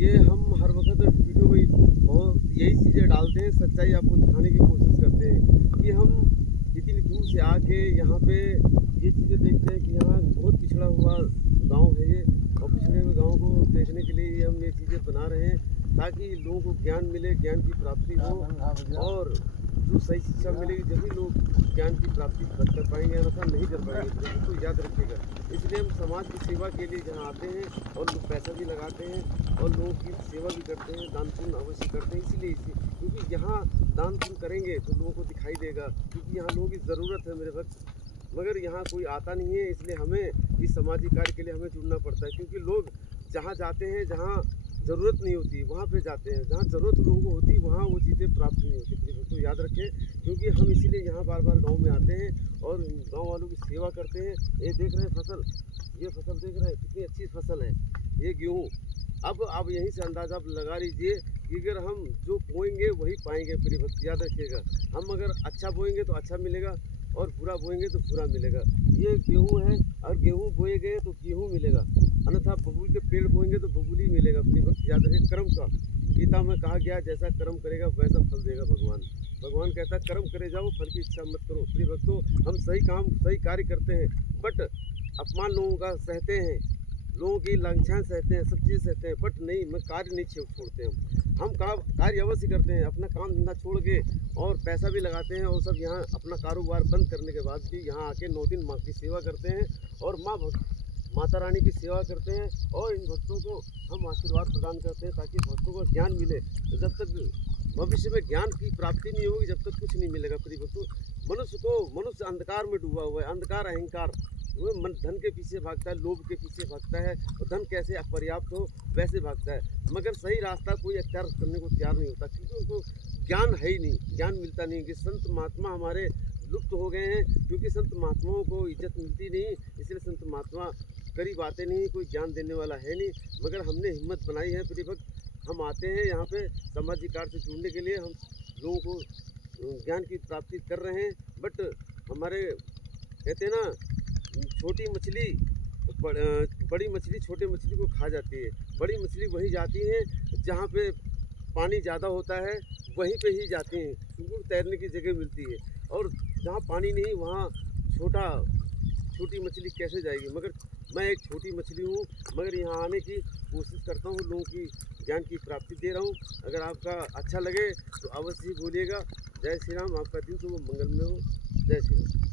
ये हम हर वक्त वीडियो में बहुत यही चीज़ें डालते हैं, सच्चाई आपको दिखाने की कोशिश करते हैं कि हम इतनी दूर से आके यहाँ पे ये चीज़ें देखते हैं कि यहाँ बहुत पिछड़ा हुआ गांव है ये, और पिछड़े हुए गांव को देखने के लिए ये हम ये चीज़ें बना रहे हैं ताकि लोगों को ज्ञान मिले, ज्ञान की प्राप्ति हो, और जो सही शिक्षा मिलेगी जभी लोग ज्ञान की प्राप्ति कर पाएंगे, अन्यथा नहीं कर पाएंगे। तो याद रखिएगा। इसलिए हम समाज की सेवा के लिए जहाँ आते हैं और लोग पैसा भी लगाते हैं और लोगों की सेवा भी करते हैं, दान पुण्य अवश्य करते हैं। इसीलिए क्योंकि यहाँ दान पुण्य करेंगे तो लोगों को दिखाई देगा, क्योंकि यहाँ लोगों की ज़रूरत है मेरे भक्त, मगर यहाँ कोई आता नहीं है। इसलिए हमें इस सामाजिक कार्य के लिए हमें जुड़ना पड़ता है, क्योंकि लोग जहाँ जाते हैं, जहाँ ज़रूरत नहीं होती वहाँ पे जाते हैं, जहाँ ज़रूरत लोगों को होती वहाँ वो चीज़ें प्राप्त नहीं होती। तो याद रखें, क्योंकि हम इसीलिए यहाँ बार बार गांव में आते हैं और गांव वालों की सेवा करते हैं। ये देख रहे हैं फसल, ये फसल देख रहे हैं कितनी अच्छी फसल है, ये गेहूँ। अब आप यहीं से अंदाज़ा आप लगा लीजिए कि अगर हम जो बोएंगे वही पाएंगे। प्रिय भक्त याद रखिएगा, हम अगर अच्छा बोएंगे तो अच्छा मिलेगा और बुरा बोएंगे तो बुरा मिलेगा। ये गेहूँ है और गेहूँ बोए गए तो गेहूँ मिलेगा, अन्यथा बबूल के पेड़ बोएंगे तो बबूल ही मिलेगा। प्रिय भक्त याद रखिए, कर्म का गीता में कहा गया, जैसा कर्म करेगा वैसा फल देगा भगवान। भगवान कहता है कर्म करे जाओ, फल की इच्छा मत करो। प्रिय भक्तों, हम सही काम सही कार्य करते हैं, बट अपमान लोगों का सहते हैं, लोगों की लांछनाएं सहते हैं, सब चीज़ें सहते हैं, बट नहीं, मैं कार्य नहीं छोड़ते हम कार्य अवश्य करते हैं। अपना काम धंधा छोड़ के और पैसा भी लगाते हैं, और सब यहाँ अपना कारोबार बंद करने के बाद भी यहाँ आके 9 दिन माँ की सेवा करते हैं और माता रानी की सेवा करते हैं, और इन भक्तों को हम आशीर्वाद प्रदान करते हैं ताकि भक्तों को ज्ञान मिले। तो जब तक भविष्य में ज्ञान की प्राप्ति नहीं होगी, जब तक कुछ नहीं मिलेगा। प्रिय भक्तों, मनुष्य अंधकार में डूबा हुआ है, अंधकार अहंकार, वो मन धन के पीछे भागता है, लोभ के पीछे भागता है, और धन कैसे अपर्याप्त हो वैसे भागता है, मगर सही रास्ता कोई अख्तियार करने को तैयार नहीं होता, क्योंकि उनको ज्ञान है ही नहीं, ज्ञान मिलता नहीं। कि संत महात्मा हमारे लुप्त हो गए हैं, क्योंकि संत महात्माओं को इज्जत मिलती नहीं, इसलिए संत महात्मा करीब आते नहीं, कोई ज्ञान देने वाला है नहीं। मगर हमने हिम्मत बनाई है प्रिय भक्त, हम आते हैं यहाँ पे सामाजिक कार्य से जुड़ने के लिए, हम लोगों को ज्ञान की प्राप्ति कर रहे हैं। बट हमारे कहते हैं ना, छोटी मछली बड़ी मछली छोटे मछली को खा जाती है, बड़ी मछली वही जाती है जहाँ पे पानी ज़्यादा होता है, वहीं पे ही जाती हैं, क्योंकि तैरने की जगह मिलती है, और जहाँ पानी नहीं वहाँ छोटी मछली कैसे जाएगी। मगर मैं एक छोटी मछली हूँ, मगर यहाँ आने की कोशिश करता हूँ, लोगों की ज्ञान की प्राप्ति दे रहा हूँ। अगर आपका अच्छा लगे तो अवश्य ही बोलिएगा। जय श्री राम, आपका दिन शुभ मंगलमय हो। जय श्री राम।